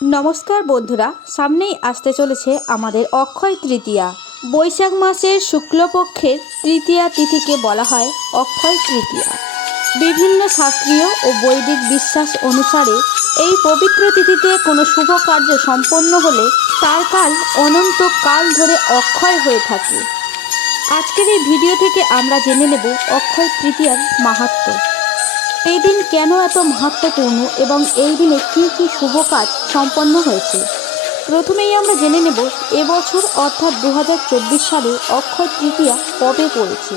নমস্কার বন্ধুরা, সামনেই আসতে চলেছে আমাদের অক্ষয় তৃতীয়া। বৈশাখ মাসের শুক্লপক্ষের তৃতীয়া তিথিকে বলা হয় অক্ষয় তৃতীয়া। বিভিন্ন শাস্ত্রীয় ও বৈদিক বিশ্বাস অনুসারে এই পবিত্র তিথিতে কোনো শুভ কার্য সম্পন্ন হলে তার কাল অনন্ত কাল ধরে অক্ষয় হয়ে থাকে। আজকের এই ভিডিও থেকে আমরা জেনে নেব অক্ষয় তৃতীয়ার মাহাত্ম্য এই দিন কেন এত মাহাত্ম্যপূর্ণ এবং এই দিনে কি কি শুভ কাজ সম্পন্ন হয়েছে? প্রথমেই আমরা জেনে নেব এবছর অর্থাৎ দু হাজার চব্বিশ সালে অক্ষয় তৃতীয়া কবে পড়েছে?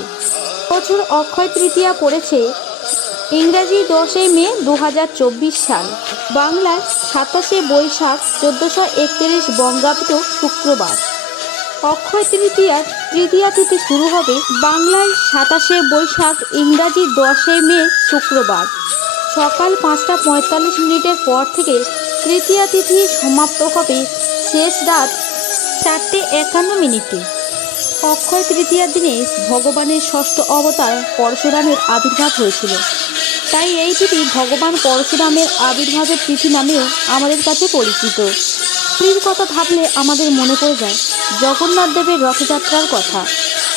বছর অক্ষয় তৃতীয়া পড়েছে ইংরাজি দশই মে দু হাজার চব্বিশ সাল। বাংলার সাতাশে বৈশাখ চোদ্দোশো একত্রিশ বঙ্গাব্দ শুক্রবার। অক্ষয় তৃতীয়ার তৃতীয়া তিথি শুরু হবে বাংলায় সাতাশে বৈশাখ, ইংরাজি দশই মে, শুক্রবার। সকাল পাঁচটা পঁয়তাল্লিশ মিনিটের পর থেকে তৃতীয়া তিথি সমাপ্ত হবে শেষ রাত চারটে একান্ন মিনিটে। অক্ষয় তৃতীয়ার দিনে ভগবানের ষষ্ঠ অবতার পরশুরামের আবির্ভাব হয়েছিল। তাই এই তিথি ভগবান পরশুরামের আবির্ভাবের তিথি নামেও আমাদের কাছে পরিচিত। পুরীর কথা ভাবলে আমাদের মনে পড়ে যায়, জগন্নাথ দেবের রথযাত্রার কথা।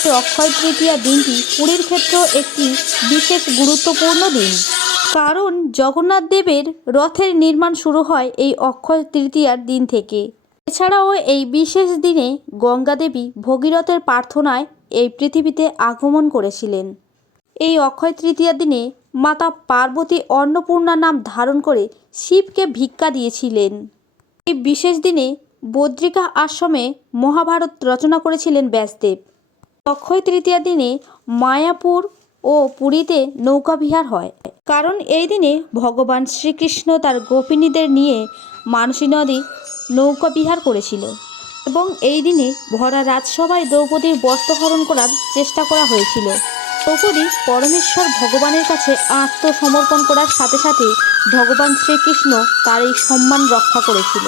এই অক্ষয় তৃতীয়া দিনটি পুরীর ক্ষেত্রেও একটি বিশেষ গুরুত্বপূর্ণ দিন। কারণ জগন্নাথ দেবের রথের নির্মাণ শুরু হয় এই অক্ষয় তৃতীয়ার দিন থেকে। এছাড়াও এই বিশেষ দিনে গঙ্গা দেবী ভগীরথের প্রার্থনায় এই পৃথিবীতে আগমন করেছিলেন। এই অক্ষয় তৃতীয়ার দিনে মাতা পার্বতী অন্নপূর্ণা নাম ধারণ করে শিবকে ভিক্ষা দিয়েছিলেন। এই বিশেষ দিনে বদ্রিকা আশ্রমে মহাভারত রচনা করেছিলেন ব্যাসদেব। অক্ষয় তৃতীয়া দিনে মায়াপুর ও পুরীতে নৌকাবিহার হয়। কারণ এই দিনে ভগবান শ্রীকৃষ্ণ তার গোপিনীদের নিয়ে মানসী নদী নৌকাবিহার করেছিল এবং এই দিনে ভরা রাজসভায় দ্রৌপদীর বস্ত্রহরণ করার চেষ্টা করা হয়েছিল। দ্রৌপদী পরমেশ্বর ভগবানের কাছে আত্মসমর্পণ করার সাথে সাথে ভগবান শ্রীকৃষ্ণ তার এই সম্মান রক্ষা করেছিল।